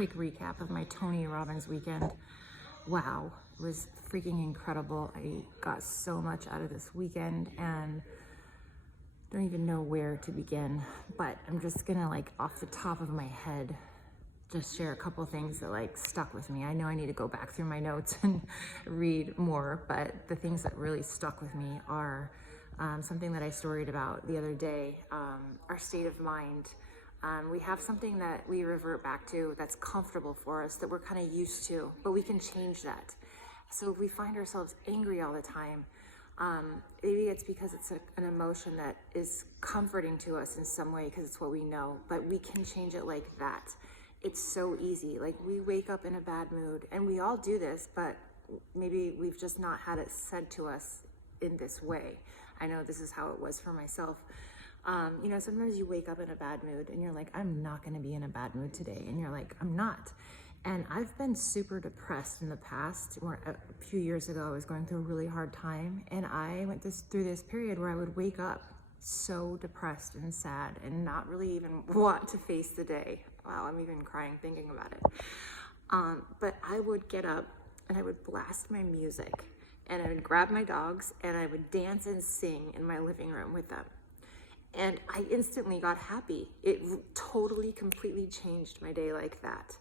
quick recap of my Tony Robbins weekend. Wow, it was freaking incredible. I got so much out of this weekend and don't even know where to begin, but I'm just gonna off the top of my head just share a couple things that stuck with me. I know I need to go back through my notes and read more, but the things that really stuck with me are something that I storied about the other day, our state of mind. We have something that we revert back to that's comfortable for us, that we're kind of used to, but we can change that. So if we find ourselves angry all the time, maybe it's because it's an emotion that is comforting to us in some way because it's what we know, but we can change it like that. It's so easy. We wake up in a bad mood, and we all do this, but maybe we've just not had it said to us in this way. I know this is how it was for myself. Sometimes you wake up in a bad mood and you're like, I'm not going to be in a bad mood today. And you're like, I'm not. And I've been super depressed in the past. A few years ago, I was going through a really hard time. And I went through this period where I would wake up so depressed and sad and not really even want to face the day. Wow, I'm even crying thinking about it. But I would get up and I would blast my music and I would grab my dogs and I would dance and sing in my living room with them. And I instantly got happy. It totally, completely changed my day like that.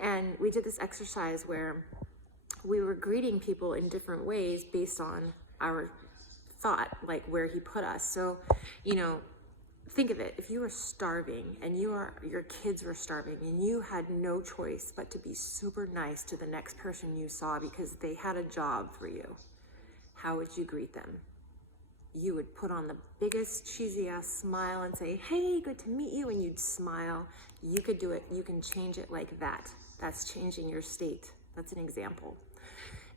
And we did this exercise where we were greeting people in different ways based on our thought, where he put us. So, think of it. If you were starving and your kids were starving and you had no choice but to be super nice to the next person you saw because they had a job for you, how would you greet them? You would put on the biggest cheesy ass smile and say, hey, good to meet you. And you'd smile. You could do it. You can change it like that. That's changing your state. That's an example.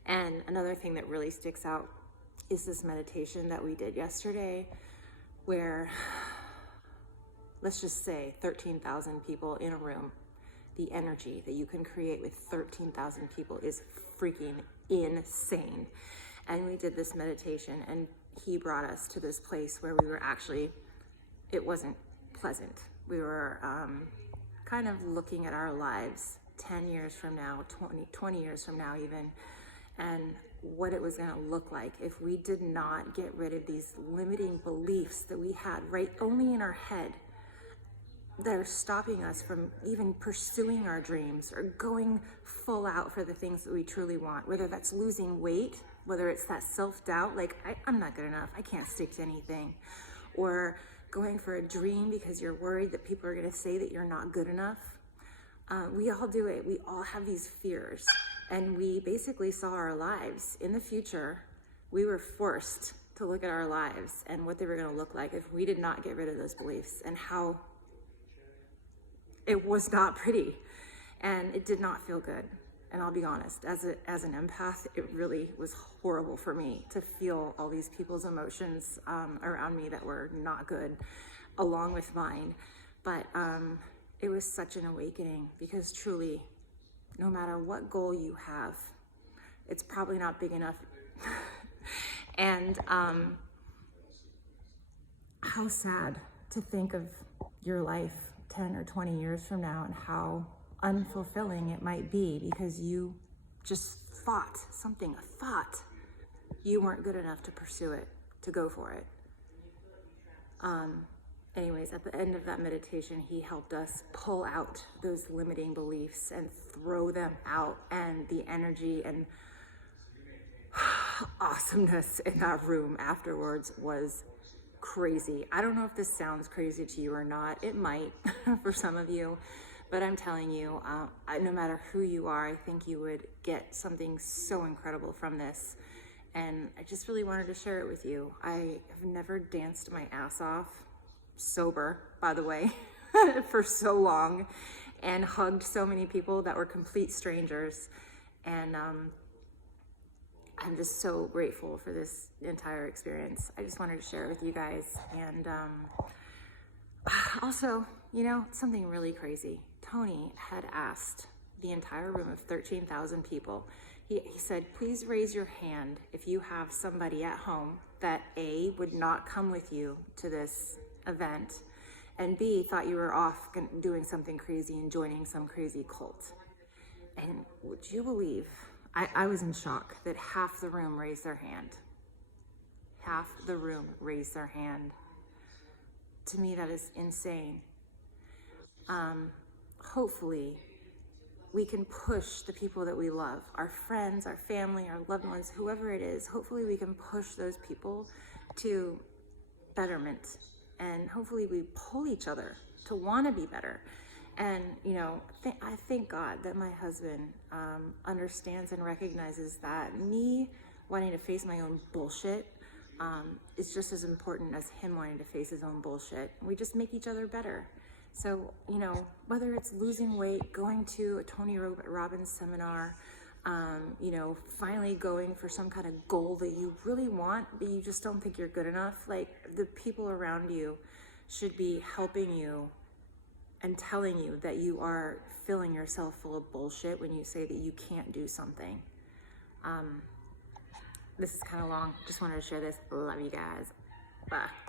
And another thing that really sticks out is this meditation that we did yesterday where, let's just say 13,000 people in a room. The energy that you can create with 13,000 people is freaking insane. And we did this meditation and he brought us to this place where we were it wasn't pleasant. We were kind of looking at our lives 10 years from now, 20 years from now even, and what it was going to look like if we did not get rid of these limiting beliefs that we had right only in our head that are stopping us from even pursuing our dreams or going full out for the things that we truly want, whether that's losing weight, whether it's that self-doubt, I'm not good enough, I can't stick to anything, or going for a dream because you're worried that people are going to say that you're not good enough. We all do it. We all have these fears, and we basically saw our lives in the future. We were forced to look at our lives and what they were going to look like if we did not get rid of those beliefs, and how it was not pretty and it did not feel good. And I'll be honest, as an empath, it really was horrible for me to feel all these people's emotions around me that were not good, along with mine. But it was such an awakening, because truly, no matter what goal you have, it's probably not big enough. And how sad to think of your life 10 or 20 years from now and how unfulfilling it might be because you just thought you weren't good enough to pursue it, to go for it. Anyways, at the end of that meditation, he helped us pull out those limiting beliefs and throw them out, and the energy and awesomeness in that room afterwards was crazy. I don't know if this sounds crazy to you or not. It might for some of you. But I'm telling you, no matter who you are, I think you would get something so incredible from this. And I just really wanted to share it with you. I have never danced my ass off, sober, by the way, for so long, and hugged so many people that were complete strangers. And I'm just so grateful for this entire experience. I just wanted to share it with you guys. And also, something really crazy. Tony had asked the entire room of 13,000 people. He said, please raise your hand if you have somebody at home that A, would not come with you to this event, and B, thought you were off doing something crazy and joining some crazy cult. And would you believe, I was in shock that half the room raised their hand. Half the room raised their hand. To me, that is insane. Hopefully, we can push the people that we love, our friends, our family, our loved ones, whoever it is. Hopefully we can push those people to betterment, and hopefully we pull each other to want to be better. And I thank God that my husband understands and recognizes that me wanting to face my own bullshit is just as important as him wanting to face his own bullshit. We just make each other better. So, whether it's losing weight, going to a Tony Robbins seminar, finally going for some kind of goal that you really want, but you just don't think you're good enough, like, the people around you should be helping you and telling you that you are filling yourself full of bullshit when you say that you can't do something. This is kind of long. Just wanted to share this. Love you guys. Bye.